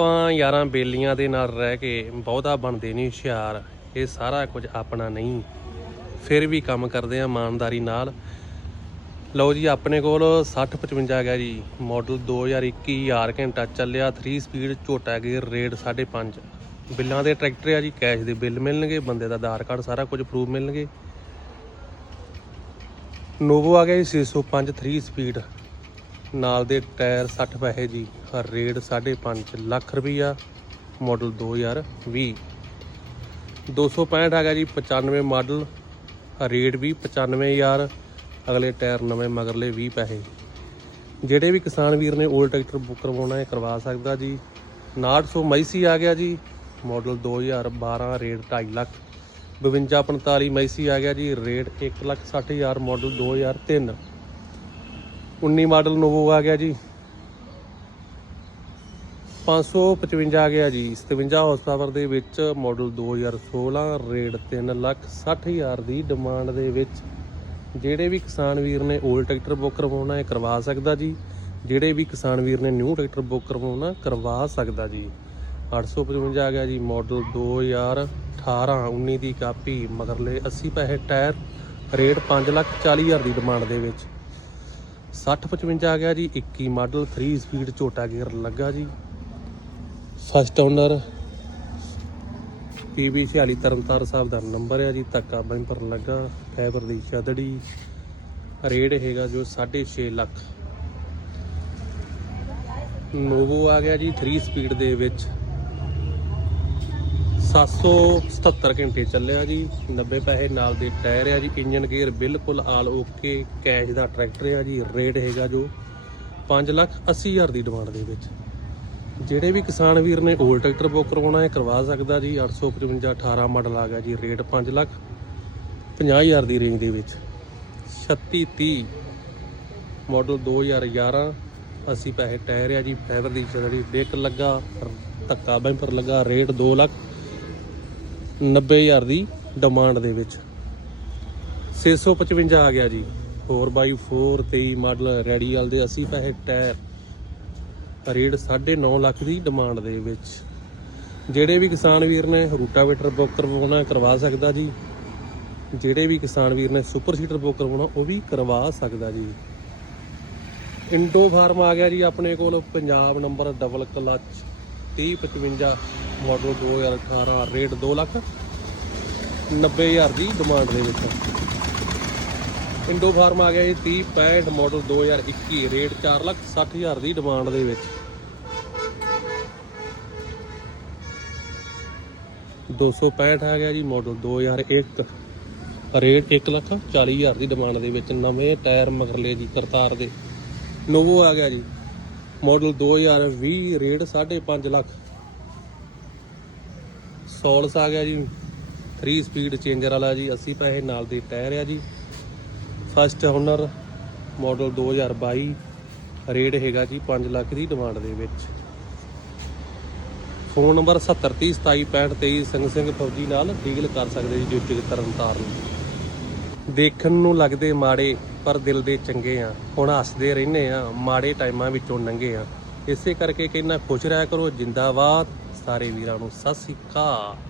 ਆਪਾਂ ਯਾਰਾਂ ਬੇਲੀਆਂ ਦੇ ਨਾਲ ਰਹਿ ਕੇ ਬਹੁਤਾ ਬਣਦੇ ਨਹੀਂ ਹੁਸ਼ਿਆਰ, ਇਹ ਸਾਰਾ ਕੁਝ ਆਪਣਾ ਨਹੀਂ। ਫਿਰ ਵੀ ਕੰਮ ਕਰਦੇ ਆ ਇਮਾਨਦਾਰੀ ਨਾਲ। ਲਓ ਜੀ, ਆਪਣੇ ਕੋਲ 60 55 ਗਿਆ ਜੀ। ਮਾਡਲ 2021 ਯਾਰ ਘੰਟਾ ਚੱਲਿਆ 3 ਸਪੀਡ ਝੋਟਾ ਗੇਅਰ ਰੇਡ 5.5 ਬਿੱਲਾਂ ਦੇ ਟਰੈਕਟਰ ਆ ਜੀ ਕੈਸ਼ ਦੇ ਬਿੱਲ ਮਿਲਣਗੇ, ਬੰਦੇ ਦਾ ਆਧਾਰ ਕਾਰਡ ਸਾਰਾ ਕੁਝ ਪ੍ਰੂਫ ਮਿਲਣਗੇ। ਨੋਵੋ ਆ ਗਿਆ ਜੀ 605 3 ਸਪੀਡ ਨਾਲ ਦੇ ਟਾਇਰ 60 ਪੈਸੇ ਜੀ ਰੇਡ 5.5 ਲੱਖ ਰੁਪਈਆ ਮਾਡਲ 2020 265 ਆ ਗਿਆ ਜੀ 95 ਮਾਡਲ ਰੇਟ ਵੀ 95000 ਅਗਲੇ ਟਾਇਰ ਨਵੇਂ ਮਗਰਲੇ 20 ਪੈਸੇ। ਜਿਹੜੇ ਵੀ ਕਿਸਾਨ ਵੀਰ ਨੇ 올ਡ ਟਰੈਕਟਰ ਬੁੱਕ ਕਰਵਾਉਣਾ ਹੈ, ਕਰਵਾ ਸਕਦਾ ਜੀ। 900 ਮੈਸੀ ਆ ਗਿਆ ਜੀ ਮਾਡਲ 2012 ਰੇਟ 2.5 ਲੱਖ। 5245 ਮੈਸੀ ਆ ਗਿਆ ਜੀ ਰੇਟ 160000 ਮਾਡਲ 2003 19 ਮਾਡਲ ਨੋਵੋ ਆ ਗਿਆ ਜੀ। 555 ਆ ਗਿਆ ਜੀ। 57 ਹਾਰਸ ਪਾਵਰ ਦੇ ਵਿੱਚ ਮਾਡਲ 2016 ਰੇਟ 3 ਲੱਖ 60000 ਦੀ ਡਿਮਾਂਡ ਦੇ ਵਿੱਚ। ਜਿਹੜੇ ਵੀ ਕਿਸਾਨ ਵੀਰ ਨੇ 올ਡ ਟਰੈਕਟਰ ਬੁੱਕ ਕਰਵਾਉਣਾ ਹੈ ਕਰਵਾ ਸਕਦਾ ਜੀ। ਜਿਹੜੇ ਵੀ ਕਿਸਾਨ ਵੀਰ ਨੇ ਨਿਊ ਟਰੈਕਟਰ ਬੁੱਕ ਕਰਵਾਉਣਾ, ਕਰਵਾ ਸਕਦਾ ਜੀ। 855 ਆ ਗਿਆ ਜੀ ਮਾਡਲ 2018 19 ਦੀ ਕਾਪੀ, ਮਗਰਲੇ 80 ਪੈਸੇ ਟਾਇਰ, ਰੇਟ 5 ਲੱਖ 40 ਹਜ਼ਾਰ ਦੀ ਡਿਮਾਂਡ ਦੇ ਵਿੱਚ। 6055 ਆ ਗਿਆ ਜੀ 21 ਮਾਡਲ 3 ਸਪੀਡ ਝੋਟਾ ਗੇਅਰ ਲੱਗਾ ਜੀ। First owner PB 46 Tarn Taran Sahib ਦਾ ਨੰਬਰ ਹੈ ਜੀ, ਧੱਕਾ ਬੈਂਪਰ ਲੱਗਾ ਫਾਈਬਰ ਦੀ ਚਦੜੀ। ਰੇਟ ਹੈਗਾ ਜੋ 6.5 ਲੱਖ। ਨੋਵੋ ਆ ਗਿਆ ਜੀ 3 ਸਪੀਡ ਦੇ ਵਿੱਚ। 777 ਘੰਟੇ ਚੱਲਿਆ ਜੀ 90 ਪੈਸੇ ਨਾਲ ਦੇ ਟਾਇਰ ਆ ਜੀ, ਇੰਜਨ ਗੇਅਰ ਬਿਲਕੁਲ ਆਲ ਓਕੇ, ਕੈਸ਼ ਦਾ ਟਰੈਕਟਰ ਆ ਜੀ, ਰੇਟ ਹੈਗਾ ਜੋ 5 ਲੱਖ 80 ਹਜ਼ਾਰ ਦੀ ਡਿਮਾਂਡ ਦੇ ਵਿੱਚ। ਜਿਹੜੇ ਵੀ ਕਿਸਾਨ ਵੀਰ ਨੇ 올ਡ ਟਰੈਕਟਰ ਬੁੱਕ ਕਰਵਾਉਣਾ ਹੈ, ਕਰਵਾ ਸਕਦਾ ਜੀ 855 18 ਮਾਡਲ ਆ ਗਿਆ ਜੀ, ਰੇਟ 5 ਲੱਖ 50 ਹਜ਼ਾਰ ਦੀ ਰੇਂਜ ਦੇ ਵਿੱਚ। 36 30 ਮਾਡਲ 2011 80 ਪੈਸੇ ਟਾਇਰ ਆ ਜੀ, ਫਾਈਬਰ ਦੀ ਜਿਹੜੀ ਡੇਕ ਲੱਗਾ, ਧੱਕਾ ਬੈਂਪਰ ਲੱਗਾ, ਰੇਟ 2 ਲੱਖ 90000 ਦੀ ਡਿਮਾਂਡ ਦੇ ਵਿੱਚ। 655 ਆ ਗਿਆ ਜੀ। 4x4 23 ਮਾਡਲ ਰੈਡੀਅਲ ਦੇ 80 ਪੈਸੇ ਟਾਇਰ ਰੇਟ 9.5 ਲੱਖ ਦੀ ਡਿਮਾਂਡ ਦੇ ਵਿੱਚ। ਜਿਹੜੇ ਵੀ ਕਿਸਾਨ ਵੀਰ ਨੇ ਰੂਟਾਵੇਟਰ ਬੁੱਕ ਕਰਵਾਉਣਾ, ਕਰਵਾ ਸਕਦਾ ਜੀ। ਜਿਹੜੇ ਵੀ ਕਿਸਾਨ ਵੀਰ ਨੇ ਸੁਪਰ ਸੀਟਰ ਬੁੱਕ ਕਰਵਾਉਣਾ, ਉਹ ਵੀ ਕਰਵਾ ਸਕਦਾ ਜੀ। ਇੰਡੋ ਫਾਰਮ ਆ ਗਿਆ ਜੀ ਆਪਣੇ ਕੋਲ, Punjab number double clutch 3055 model 2018 rate 2 lakh 90000 ਦੀ ਡਿਮਾਂਡ ਦੇ ਵਿੱਚ। ਇੰਡੋ ਫਾਰਮ ਆ ਗਿਆ ਜੀ 3065 ਮਾਡਲ 2021 ਰੇਟ 4 ਲੱਖ 60000 ਦੀ ਡਿਮਾਂਡ ਦੇ ਵਿੱਚ। 265 ਆ ਗਿਆ ਜੀ ਮਾਡਲ 2001 ਰੇਟ 1 ਲੱਖ 40000 ਦੀ ਡਿਮਾਂਡ ਦੇ ਵਿੱਚ। ਨਵੇਂ ਟਾਇਰ ਮਗਰਲੇ ਜੀ ਕਰਤਾਰ ਦੇ। ਨੋਵੋ ਆ ਗਿਆ ਜੀ ਮਾਡਲ 2020 ਰੇਟ 5.5 ਲੱਖ। ਸੋਲਸ ਆ ਗਿਆ ਜੀ। 3 ਸਪੀਡ ਚੇਂਜਰ ਵਾਲਾ ਜੀ। 80 ਪੈਸੇ ਨਾਲ ਦੇ ਟਾਇਰ ਆ ਜੀ। ਫਸਟ ਓਨਰ ਮਾਡਲ 2022 ਰੇਟ ਹੈਗਾ ਜੀ 5 ਲੱਖ ਦੀ ਡਿਮਾਂਡ ਦੇ ਵਿੱਚ। ਫੋਨ ਨੰਬਰ 7030276523 ਸਿੰਘ ਸਿੰਘ ਫੌਜੀ ਨਾਲ ਡੀਲ ਕਰ ਸਕਦੇ ਜੀ ਜੋ ਤਰਨਤਾਰਨ ਦੇਖਣ ਨੂੰ ਲੱਗਦੇ ਮਾੜੇ ਪਰ ਦਿਲ ਦੇ ਚੰਗੇ ਆ। ਹੁਣ ਹੱਸਦੇ ਰਹਿੰਦੇ ਆ, ਮਾੜੇ ਟਾਈਮਾਂ ਵਿੱਚੋਂ ਲੰਘੇ ਆ। ਇਸੇ ਕਰਕੇ ਕਹਿੰਨਾ ਖੁਸ਼ ਰਹਿਆ ਕਰੋ, ਜਿੰਦਾਬਾਦ। ਸਾਰੇ ਵੀਰਾਂ ਨੂੰ ਸਤਿ ਸ੍ਰੀ ਅਕਾਲ।